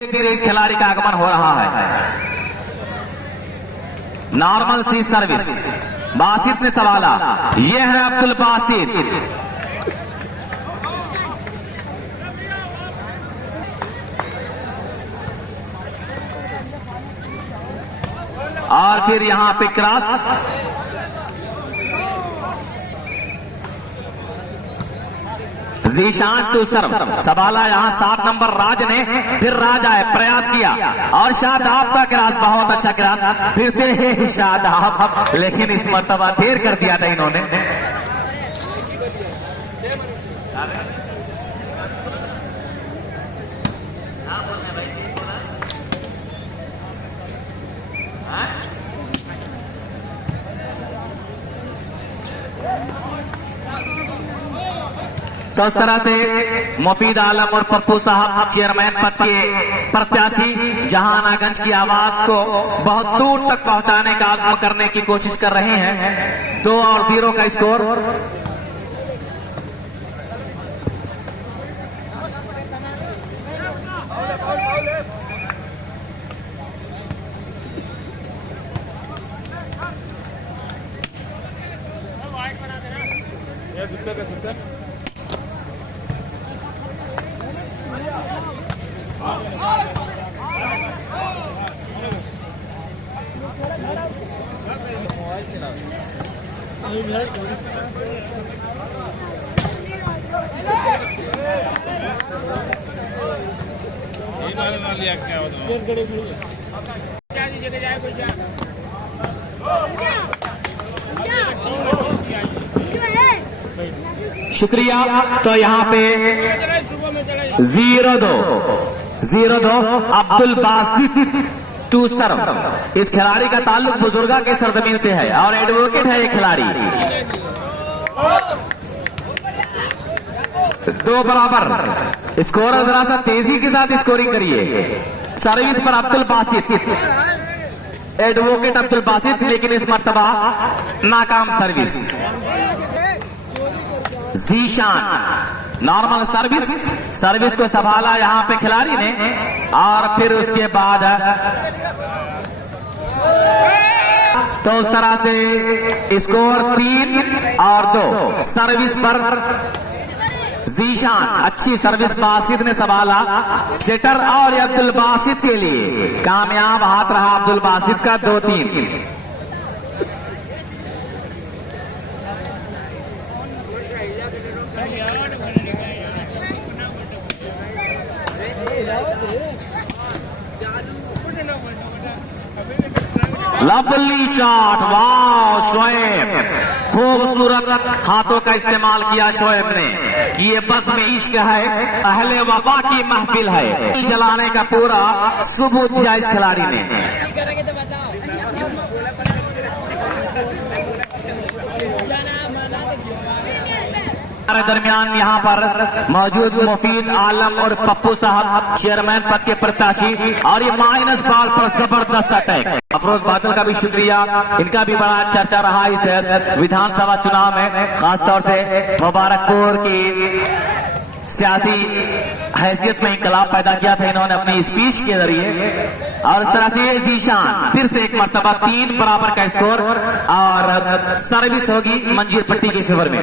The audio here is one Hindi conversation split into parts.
धीरे इस खिलाड़ी का आगमन हो रहा है। नॉर्मल सी सर्विस बासित ने सवाला, ये है अब्दुल बासित। और फिर यहां पे क्रॉस, जीशान टू सर्व सवाला। यहां 7 नंबर राज ने फिर राज आए प्रयास किया और शादाब का क्रॉस, बहुत अच्छा क्रॉस फिर से शादाब, लेकिन इस मर्तबा देर कर दिया था इन्होंने। तो इस तरह से मुफीद आलम और पप्पू साहब चेयरमैन पद के प्रत्याशी जहानागंज की आवाज को बहुत दूर तक पहुंचाने का आज़म करने की कोशिश कर रहे हैं। 2-0 का स्कोर। शुक्रिया। तो यहाँ पे 0-2 अब्दुल बासित टू सर्व। इस खिलाड़ी का ताल्लुक बुजुर्गा के सरजमीन से है और एडवोकेट है ये खिलाड़ी। 2 बराबर स्कोर। जरा सा तेजी के साथ स्कोरिंग करिए। सर्विस पर अब्दुल बासित, एडवोकेट अब्दुल बासित, लेकिन इस मर्तबा नाकाम सर्विस। जीशान नॉर्मल सर्विस को संभाला यहां पे खिलाड़ी ने और फिर उसके बाद तो उस तरह से स्कोर 3-2 सर्विस पर जीशान। अच्छी सर्विस बासित ने संभाला। सेटर और अब्दुल बासित के लिए कामयाब हाथ रहा अब्दुल बासित का। 2-3। लवली शॉट, वाह शोएब, खूबसूरत हाथों का इस्तेमाल किया शोएब ने। ये बस में इश्क है, अहले वफा की महफिल है, जलाने का पूरा सबूत दिया इस खिलाड़ी ने। दरमियान यहाँ पर मौजूद मुफीद आलम और पप्पू साहब चेयरमैन पद के प्रत्याशी, और ये माइनस बॉल पर जबरदस्त अटैक। अफरोज बादल का भी शुक्रिया, इनका भी बड़ा चर्चा रहा इस विधानसभा चुनाव में, खासतौर से मुबारकपुर की सियासी हैसियत में इंकलाब पैदा किया था इन्होंने अपनी स्पीच के जरिए। और इस तरह से जीशान फिर से एक मर्तबा 3 बराबर का स्कोर और सर्विस होगी मंजीर पट्टी के फेवर में।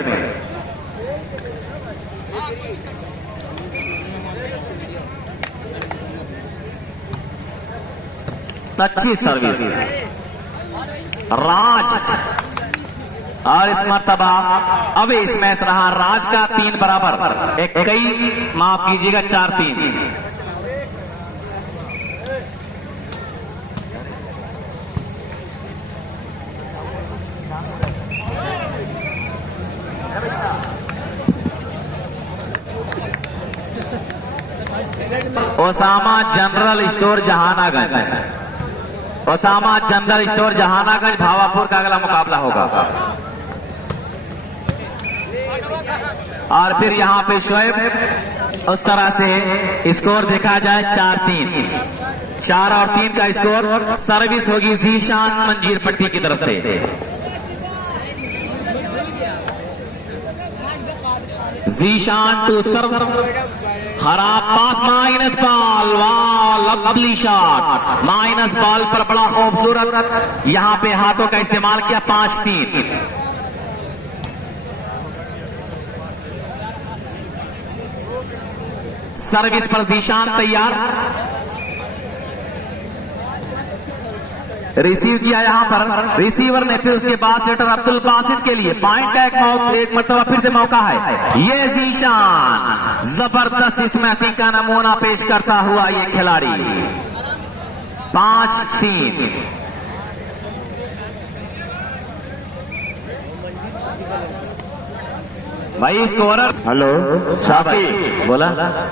अच्छी सर्विस राज, और इस मर्तबा अब इस मैच रहा राज का 3 बराबर, एक कई माफ कीजिएगा 4-3। Osama general store Jahanaganj, Osama general store Jahanaganj Bhavapur का अगला मुकाबला होगा। और फिर यहां पे शोएब। उस तरह से स्कोर देखा जाए 4-3, 4 और 3 का स्कोर। सर्विस होगी जीशान मंजीर पट्टी की तरफ से। जीशान टू सर्व खराब पास, माइनस बॉल, वाह लवली शॉट, माइनस बॉल पर बड़ा खूबसूरत यहां पे हाथों का इस्तेमाल किया। 5-3। सर्विस पर जीशान तैयार, रिसीव किया यहां पर रिसीवर ने, फिर उसके बाद सेटर अब्दुल बासित के लिए पॉइंट का एक मरतबा फिर से मौका है। ये जीशान जबरदस्त इस मैचिंग का नमूना पेश करता हुआ ये खिलाड़ी। 5-3। भाई स्कोरर। हेलो साथी, बोला।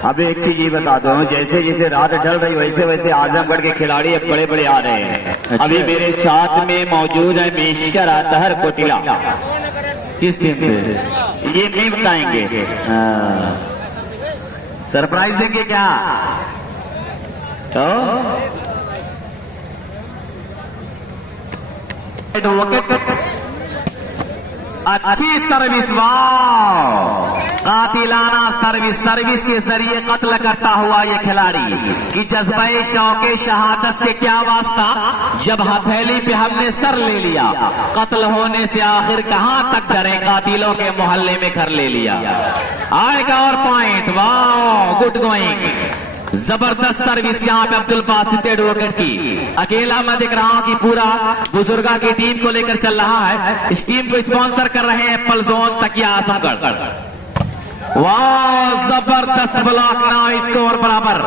अब एक चीज ये बता दो, जैसे जैसे रात ढल रही वैसे वैसे आजमगढ़ के खिलाड़ी अब बड़े बड़े आ रहे हैं। अच्छा। अभी मेरे साथ में मौजूद है मिस्टर अतहर कोटिला। किस टीम से? ये नहीं बताएंगे, सरप्राइज देंगे क्या? तो एडवोकेट, अच्छी सर्विस, वाह कातिलाना सर्विस, सर्विस के जरिए कत्ल करता हुआ ये खिलाड़ी कि जज्बे शौके शहादत से क्या वास्ता, जब हथेली पे हमने सर ले लिया, कत्ल होने से आखिर कहां तक डरे, कातिलों के मोहल्ले में घर ले लिया। आएगा और पॉइंट, वाह गुड गोइंग, जबरदस्त सर्विस यहां पे अब्दुल बासित एडवोकेट की। अकेला मैं देख रहा हूं कि पूरा बुजुर्गा की टीम को लेकर चल रहा है। इस टीम को स्पॉन्सर कर रहे हैं एप्पल जोन तकिया आजमगढ़। वाह जबरदस्त ब्लॉक, ना स्कोर बराबर,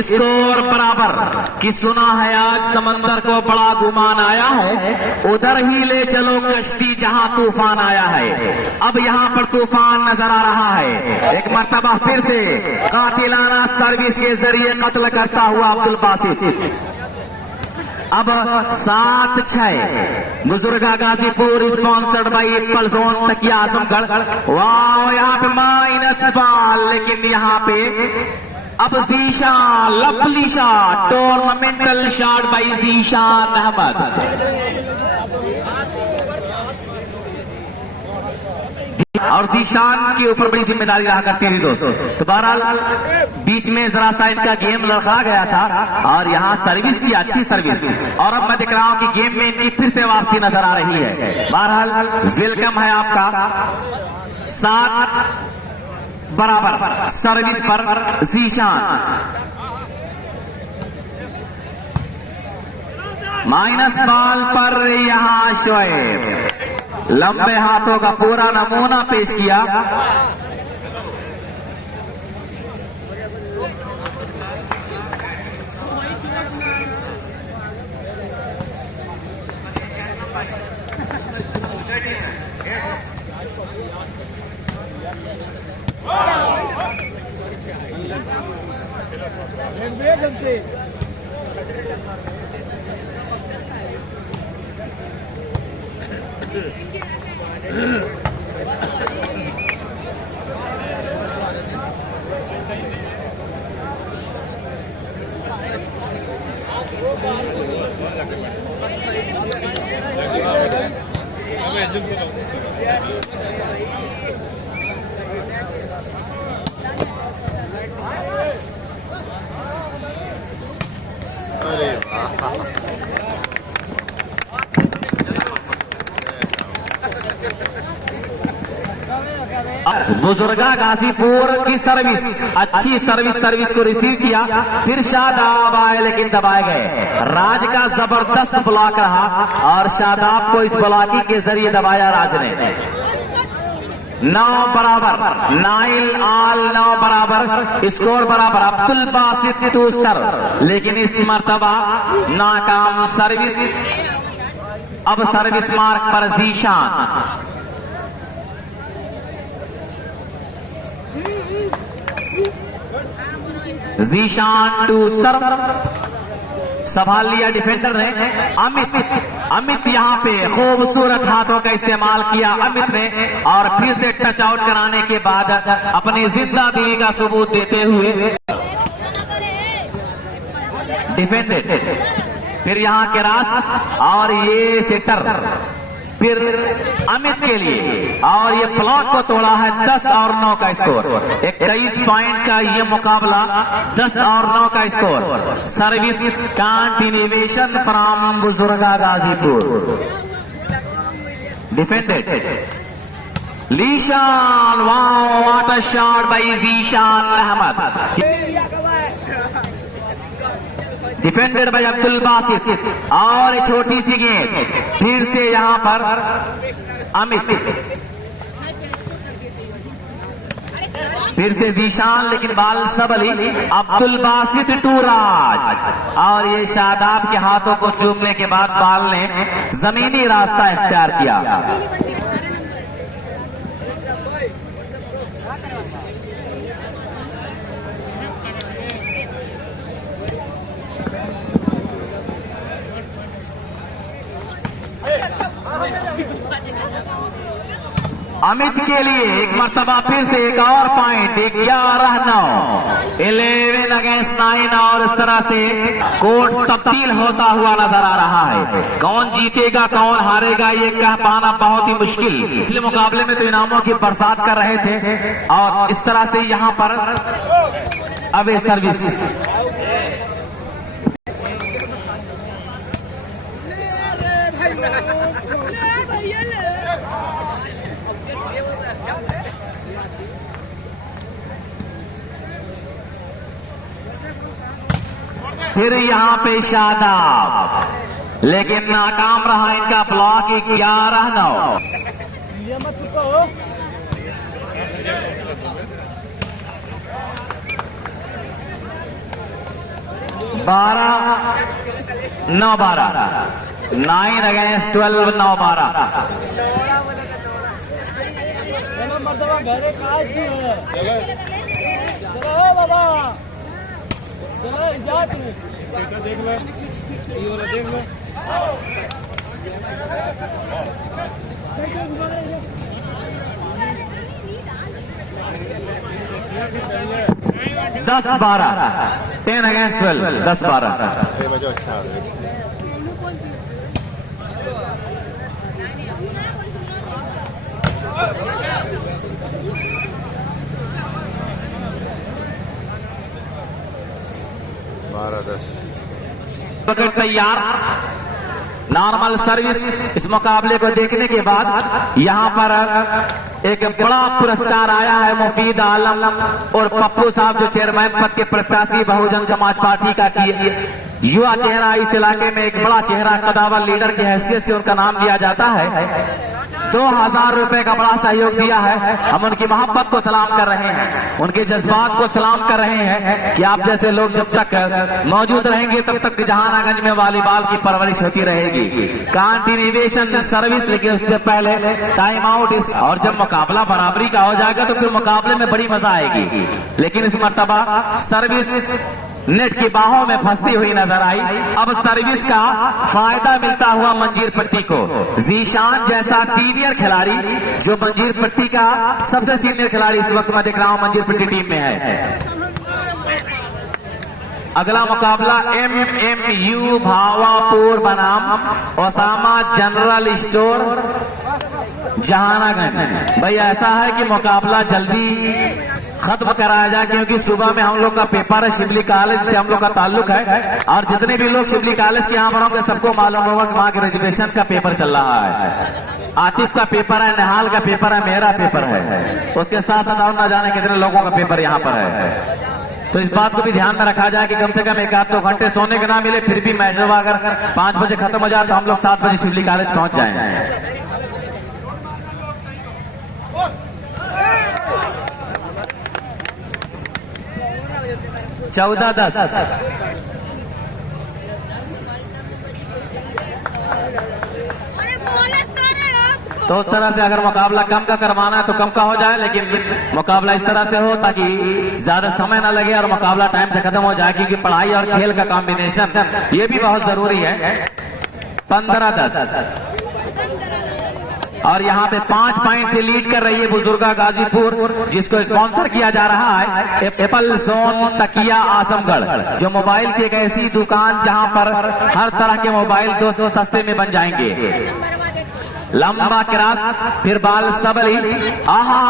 स्कोर बराबर कि सुना है आज समंदर को बड़ा गुमान आया है, उधर ही ले चलो कश्ती जहां तूफान आया है। अब यहां पर तूफान नजर आ रहा है। एक मर्तबा फिर से कातिलाना सर्विस के जरिए कत्ल करता हुआ अब्दुल बासित। अब 7-6 Buzurga Ghazipur sponsored by apple zone Takia Azamgarh. वाह यहाँ पे माइनस बॉल, लेकिन यहाँ पे अब जीशान लवली शॉट, टूर्नामेंटल शॉट बाई जीशान अहमद। और जीशान के ऊपर बड़ी जिम्मेदारी रहा करती थी दोस्तों। तो बहरहाल बीच में जरा सा इनका गेम लड़खड़ा गया था और यहाँ सर्विस की अच्छी सर्विस, और अब मैं देख रहा हूँ कि गेम में इनकी फिर से वापसी नजर आ रही है। बहरहाल वेलकम है आपका। 7 बराबर सर्विस पर जीशान, माइनस बॉल पर यहाँ शोएब लंबे हाथों का पूरा नमूना पेश किया। बुजुर्गा गाजीपुर की सर्विस, अच्छी सर्विस को रिसीव किया, फिर शादाब आए लेकिन दबाए गए। राज का जबरदस्त ब्लॉक रहा और शादाब को इस ब्लॉकिंग के जरिए दबाया राज ने। 9 बराबर, 9 बराबर, स्कोर बराबर। अब्दुल बासित 2 सर, लेकिन इस मर्तबा नाकाम सर्विस। अब सर्विस मार्क पर जीशान, जीशान 2 सर, संभाल लिया डिफेंडर ने। अमित यहाँ पे खूबसूरत हाथों का इस्तेमाल किया अमित ने, और फिर से टच आउट कराने के बाद अपनी जिंदादिली का सबूत देते हुए डिफेंडेड। फिर यहाँ के रास और ये सेटर फिर अमित के लिए, और ये ब्लॉक को तोड़ा है 10 और 9 का स्कोर। 21 पॉइंट का ये मुकाबला, 10 और 9 का स्कोर। Service continuation from Buzurga Ghazipur. Defended Zeeshan, wow what a shot by Zeeshan Ahmed. Defended by Abdul Basit, और एक छोटी सी गेंद फिर से यहां पर अमित, फिर से ज़ीशान, लेकिन बाल सबली अब्दुल बासित टू राज, और ये शादाब के हाथों को चूमने के बाद बाल ने जमीनी रास्ता इख्तियार किया। अमित के लिए एक मर्तबा फिर से एक और पॉइंट। 11-9, 11 अगेंस्ट 9, और इस तरह से कोर्ट तब्दील होता हुआ नजर आ रहा है। कौन जीतेगा कौन हारेगा ये कह पाना बहुत ही मुश्किल। पिछले मुकाबले में तो इनामों की बरसात कर रहे थे, और इस तरह से यहाँ पर अब सर्विस फिर यहाँ पे शादाब, लेकिन नाकाम रहा इनका ब्लॉक। 11-9, 12-9, 9 अगेंस्ट 12, 9-12। देख लो, देख लो। 10-12, 10 अगेंस्ट 12, 10-12। अच्छा 12-10 तैयार। Normal service. इस मुकाबले को देखने के बाद यहाँ पर एक बड़ा पुरस्कार आया है मुफीद आलम और पप्पू साहब जो चेयरमैन पद के प्रत्याशी बहुजन समाज पार्टी का युवा चेहरा, इस इलाके में एक बड़ा चेहरा, कदावर लीडर की हैसियत से उनका नाम लिया जाता है। 2000 रुपए का बड़ा सहयोग दिया है। हम उनकी मोहब्बत को सलाम कर रहे हैं, उनके जज्बात को सलाम कर रहे हैं कि आप जैसे लोग जब तक मौजूद रहेंगे तब तक जहानागंज में वॉलीबॉल की परवरिश होती रहेगी। कंटिन्यूएशन सर्विस, लेकिन उससे पहले टाइम आउट। और जब मुकाबला बराबरी का हो जाएगा तो फिर मुकाबले में बड़ी मजा आएगी। लेकिन इस मर्तबा सर्विस नेट की बाहों में फंसती हुई नजर आई। अब सर्विस का फायदा मिलता हुआ मंजीर पट्टी को। ज़ीशान जैसा सीनियर खिलाड़ी, जो मंजीर पट्टी का सबसे सीनियर खिलाड़ी इस वक्त मैं देख रहा हूं मंजीर पट्टी टीम में है। अगला मुकाबला MMU भावापुर बनाम ओसामा जनरल स्टोर जहानागंज। भाई ऐसा है कि मुकाबला जल्दी खत्म कराया जाए, क्योंकि सुबह में हम लोग का पेपर है। शिबली कॉलेज से हम लोग का ताल्लुक है, और जितने भी लोग शिबली कॉलेज के यहाँ पर होंगे सबको मालूम होगा कि वहाँ ग्रेजुएशन का पेपर चल रहा है। आतिफ का पेपर है, निहाल का पेपर है, मेरा पेपर है, उसके साथ साथ और न जाने कितने लोगों का पेपर यहाँ पर है। तो इस बात को भी ध्यान में रखा जाए कि कम से कम 1-2 घंटे सोने के ना मिले, फिर भी मैच अगर 5 बजे खत्म हो जाए तो हम लोग 7 बजे शिबली कॉलेज पहुंच जाए। चौदह 10 तो उस तरह से अगर मुकाबला कम का करवाना है तो कम का हो जाए, लेकिन मुकाबला इस तरह से हो ताकि ज्यादा समय ना लगे और मुकाबला टाइम से खत्म हो जाए, क्योंकि पढ़ाई और खेल का कॉम्बिनेशन ये भी बहुत जरूरी है। 15-10 और यहाँ पे 5 पॉइंट से लीड कर रही है बुजुर्गा गाजीपुर, जिसको स्पॉन्सर किया जा रहा है एप्पल जोन तकिया आजमगढ़, जो मोबाइल की एक ऐसी दुकान जहां पर हर तरह के मोबाइल 200 सस्ते में बन जाएंगे। लंबा क्रॉस, फिर बाल सबली, आहा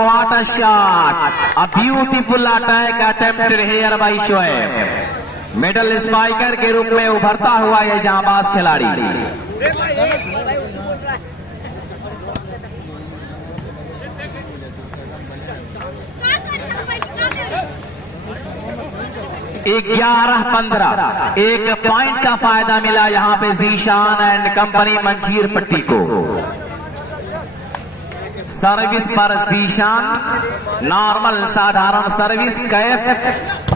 what a shot, a beautiful attack attempted here by Shoaib. Middle spiker के रूप में उभरता हुआ यह जांबाज खिलाड़ी। ग्यारह 15 एक पॉइंट का फायदा मिला यहां पे जीशान एंड कंपनी मंजीर पट्टी को। सर्विस पर जीशान, नॉर्मल साधारण सर्विस, कैफ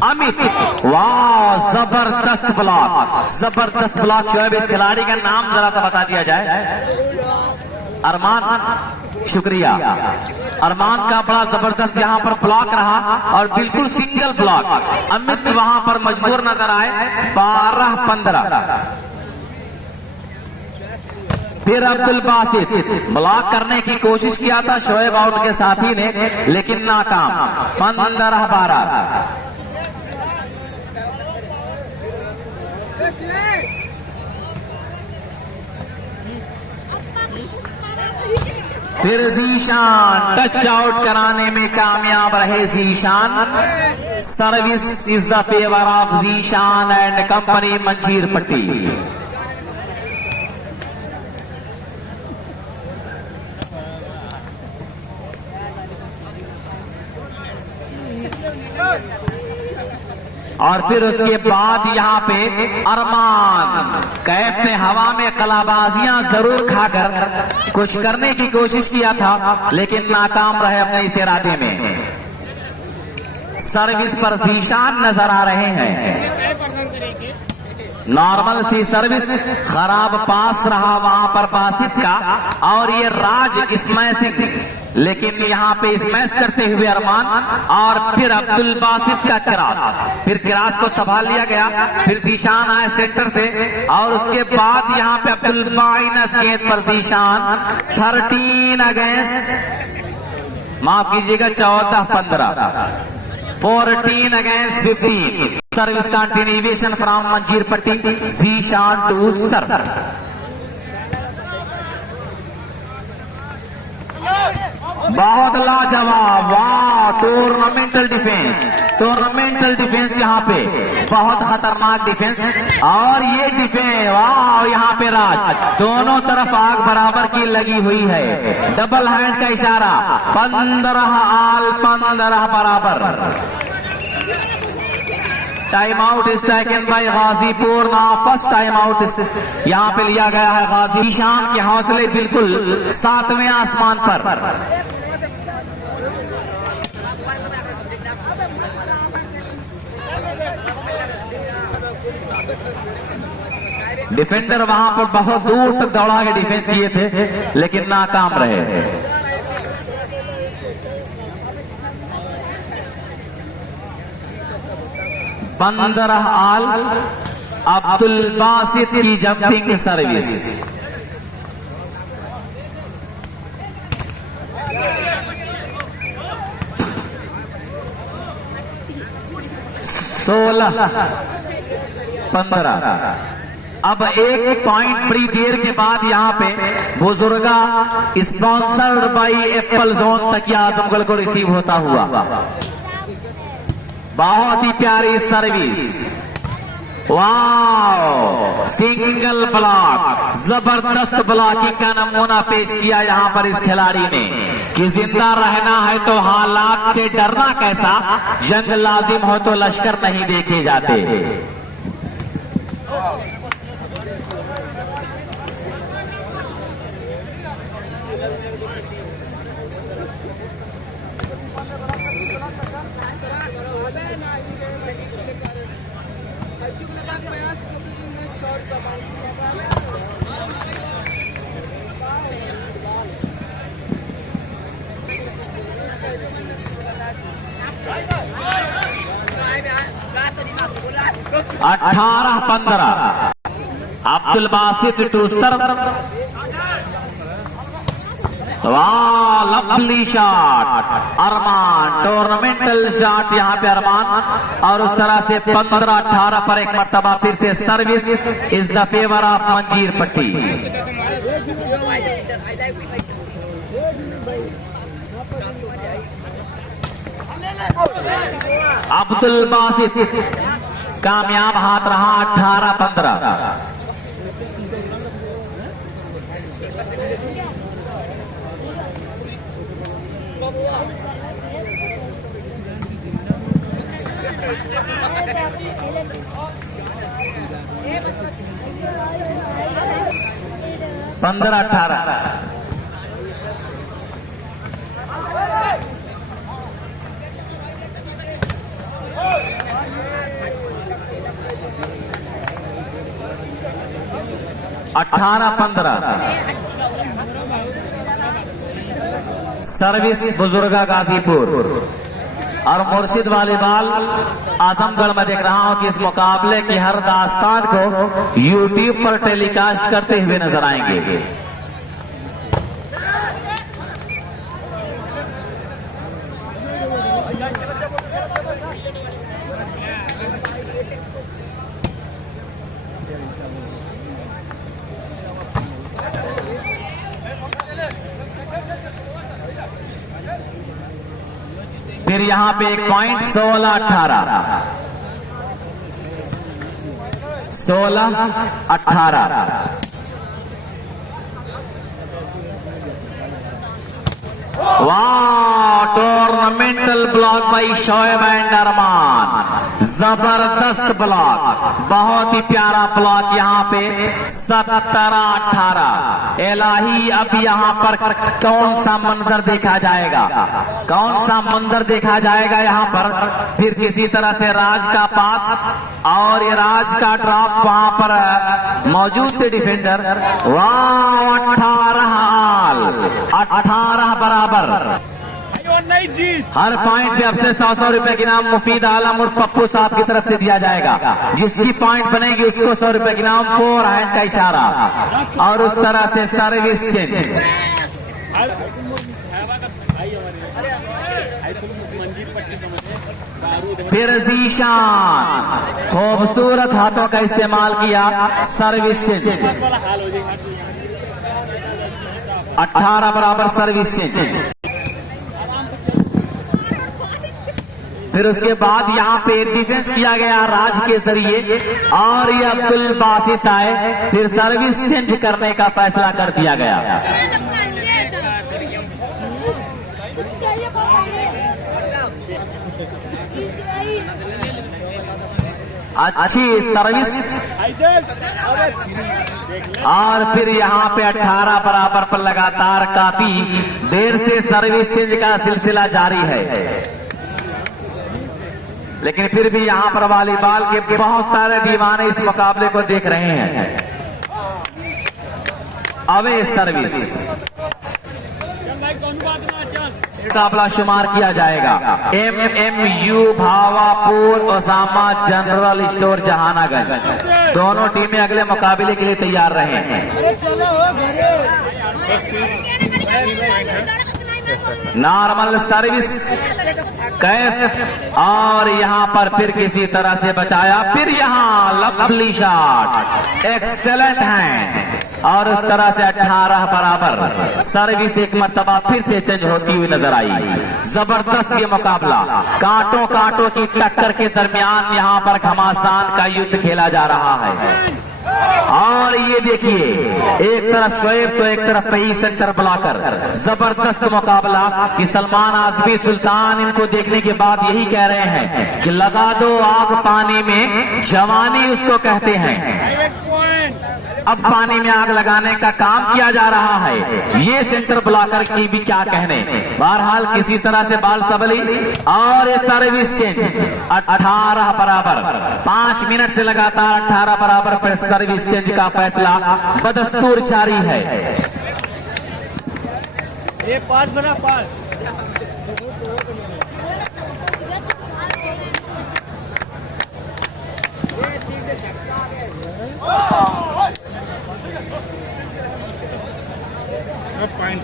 अमित, वाह जबरदस्त ब्लॉक, जबरदस्त ब्लॉक। शोएब इस खिलाड़ी का नाम जरा सा बता दिया जाए। अरमान, शुक्रिया। अरमान का बड़ा जबरदस्त यहां पर ब्लॉक रहा और बिल्कुल सिंगल ब्लॉक। अमित वहां पर मजबूर नजर आए। 12-15। फिर अब्दुल बासित ब्लॉक करने की कोशिश किया था शोएब आउट के साथी ने, लेकिन नाकाम। 15-12। फिर जीशान टच आउट कराने में कामयाब रहे Zeeshan. Service is the favour of Zeeshan and company Manjeer Patti. और फिर उसके बाद यहाँ पे अरमान कैफ ने हवा में कलाबाजियां जरूर खाकर कुछ करने की कोशिश किया था, लेकिन नाकाम रहे अपने इस इरादे में। सर्विस पर जीशान नजर आ रहे हैं। नॉर्मल सी सर्विस, खराब पास रहा वहां पर बासित का, और ये राज स्मैशिंग, लेकिन यहाँ पे स्मैश करते हुए अरमान। और फिर अब्दुल बासित का क्रॉस, फिर क्रॉस को संभाल लिया गया। फिर जीशान आए सेंटर से, और उसके बाद यहाँ पे अब्दुल माइनस गेंद पर जीशान। 13 अगेंस्ट, माफ कीजिएगा 14-15, 14 अगेंस्ट 15। सर्विस कंटिन्यूएशन फ्रॉम मंजीर पट्टी, जीशान टू सर्व। बहुत लाजवाब, वाह टूर्नामेंटल डिफेंस, टूर्नामेंटल डिफेंस यहाँ पे बहुत खतरनाक डिफेंस। और ये डिफेंस, वाह यहाँ पे राज, दोनों तरफ आग बराबर की लगी हुई है। डबल हैंड का इशारा। 15 बराबर। Time out is taken by Ghazipur. ना फर्स्ट टाइम आउट यहाँ पे लिया गया है गाजी। जीशान के हौसले बिल्कुल 7वें आसमान पर। डिफेंडर वहां पर बहुत दूर तक दौड़ा के डिफेंस किए थे, लेकिन नाकाम रहे। पंद्रह आल, अब्दुल बासित की जंपिंग सर्विस। सोलह 15। अब एक पॉइंट बड़ी देर के बाद यहाँ पे बुजुर्गा sponsored by apple zone Takia Azamgarh को रिसीव होता हुआ। बहुत ही प्यारी सर्विस, वाह सिंगल ब्लॉक, जबरदस्त ब्लॉकिंग का नमूना पेश किया यहाँ पर इस खिलाड़ी ने कि जिंदा रहना है तो हालात से डरना कैसा, जंग लाजिम हो तो लश्कर नहीं देखे जाते। अठारह 15 अब्दुल बासित टू सर्व। वाह लवली शॉट, अरमान टूर्नामेंटल शॉट यहाँ पे अरमान। और उस तरह से 15-18 पर एक मर्तबा फिर से service is the favour of Manjeer Patti. Abdul Basit कामयाब हाथ रहा 18-15। पंद्रह 18। अठारह 15। सर्विस बुजुर्गा गाजीपुर और मुर्शिद वॉलीबॉल आजमगढ़ में देख रहा हूं कि इस मुकाबले की हर दास्तान को यूट्यूब पर टेलीकास्ट करते हुए नजर आएंगे। फिर यहां पे एक पॉइंट 16-18। 16-18। वाह, टूर्नामेंटल ब्लॉक भाई शोएब एंड अरमान, जबरदस्त ब्लॉक, बहुत ही प्यारा ब्लॉक। यहाँ पे 17-18। इलाही, अब यहाँ पर कौन सा मंजर देखा जाएगा, कौन सा मंजर देखा जाएगा यहाँ पर। फिर किसी तरह से राज का पास और ये राज का ड्रॉप वहां पर मौजूद थे डिफेंडर। वाह, 18 बराबर। हर पॉइंट पे अब से 100 रुपए के नाम मुफीद आलम और पप्पू साहब की तरफ से दिया जाएगा। जिसकी पॉइंट बनेगी उसको 100 रुपए के नाम, 4 हैंड का इशारा और उस तरह से सर्विस चेंज। फिर जीशान खूबसूरत हाथों का इस्तेमाल किया, सर्विस चेंज। 18 बराबर सर्विस चेंज। फिर उसके बाद यहाँ पे डिफेंस किया गया राज के जरिए और ये अब्दुल बासित आए, फिर सर्विस चेंज करने का फैसला कर दिया गया। अच्छी सर्विस और फिर यहाँ पे 18 बराबर पर लगातार काफी देर से सर्विस चेंज का सिलसिला जारी है। लेकिन फिर भी यहाँ पर वॉलीबॉल के बहुत सारे दीवाने इस मुकाबले को देख रहे हैं। अवे सर्विस मुकाबला शुमार किया जाएगा। MMU Bhavapur Osama general store Jahanaganj, दोनों टीमें अगले मुकाबले के लिए तैयार रहे हैं। नॉर्मल सर्विस कैफ और यहाँ पर फिर किसी तरह से बचाया, फिर यहाँ लवली शॉट, एक्सेलेंट हैंड और उस तरह से 18 बराबर सर्विस एक मर्तबा फिर से चेंज होती हुई नजर आई। जबरदस्त ये मुकाबला, कांटों कांटों की टक्कर के दरमियान यहाँ पर घमासान का युद्ध खेला जा रहा है। और ये देखिए, एक तरफ शोएब तो एक तरफ फही सेंटर ब्लॉकर, जबरदस्त मुकाबला कि सलमान आजमी सुल्तान इनको देखने के बाद यही कह रहे हैं कि लगा दो आग पानी में, जवानी उसको कहते हैं। अब पानी में आग लगाने का काम किया जा रहा है। ये सेंटर ब्लॉकर की भी क्या कहने। बहरहाल किसी तरह से बाल सबली और ये सर्विस चेंज 18 बराबर, 5 मिनट से लगातार 18 बराबर पर सर्विस चेंज का फैसला बदस्तूर जारी है। ये पास बना पास। पॉइंट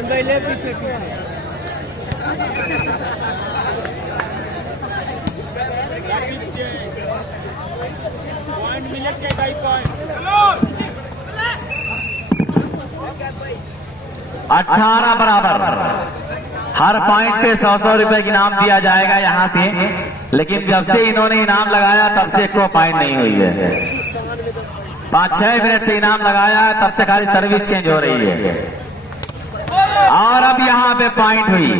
पीछे पीछे पॉइंट मिले चाहिए भाई पॉइंट 18 बराबर। हर पॉइंट पे 100 रुपए की इनाम दिया जाएगा यहाँ से, लेकिन जब से इन्होंने इनाम लगाया तब से कोई पॉइंट नहीं हुई है। 5-6 मिनट से इनाम लगाया है, तब से खाली सर्विस चेंज हो रही है। और अब यहाँ पे पॉइंट हुई,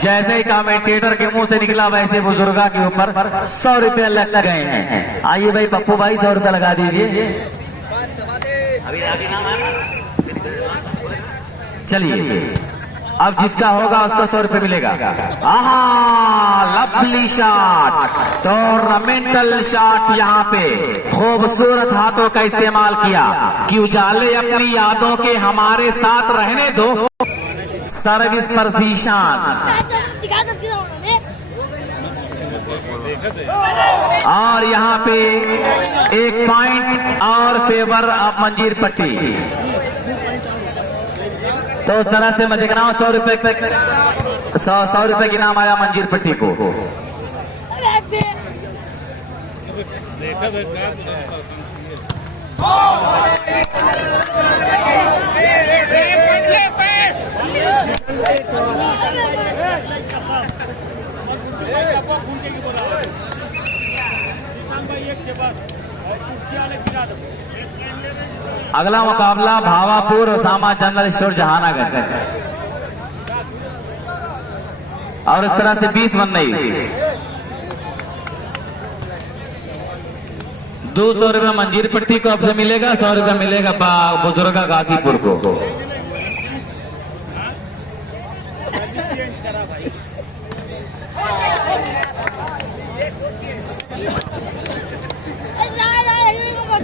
जैसे ही कमेंटेटर के मुंह से निकला वैसे बुजुर्गा के ऊपर 100 रुपए लग गए हैं। आइए भाई पप्पू भाई 100 रुपए लगा दीजिए। चलिए, अब जिसका होगा उसको 100 रुपए मिलेगा। आहा, लवली शॉट, टूर्नामेंटल शॉट। यहाँ पे खूबसूरत हाथों का इस्तेमाल किया कि उजाले अपनी यादों के हमारे साथ रहने दो। सर्विस पर जीशान, और यहाँ पे 1 पॉइंट और फेवर ऑफ मंजीर पट्टी। तो उस तरह से मैं देख रहा हूँ 100 रुपए की नाम आया मंजीर पट्टी को। अगला मुकाबला Bhavapur Osama general store Jahanagarh, और इस तरह से 20-19। 200 रुपये मंजीर पट्टी को अब से मिलेगा, 100 रुपये मिलेगा बुजुर्गा गाजीपुर को।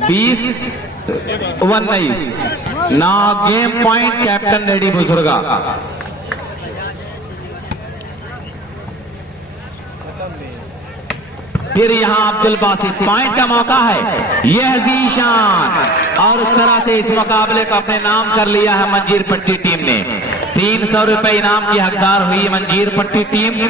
बीस 19। Now game point captain ready Buzurga. फिर यहाँ अब्दुल बासित, पॉइंट का मौका है। यह जीशान, और उस तरह से इस मुकाबले को अपने नाम कर लिया है मंजीर पट्टी टीम ने। 300 रुपए इनाम की हकदार हुई मंजीर पट्टी टीम।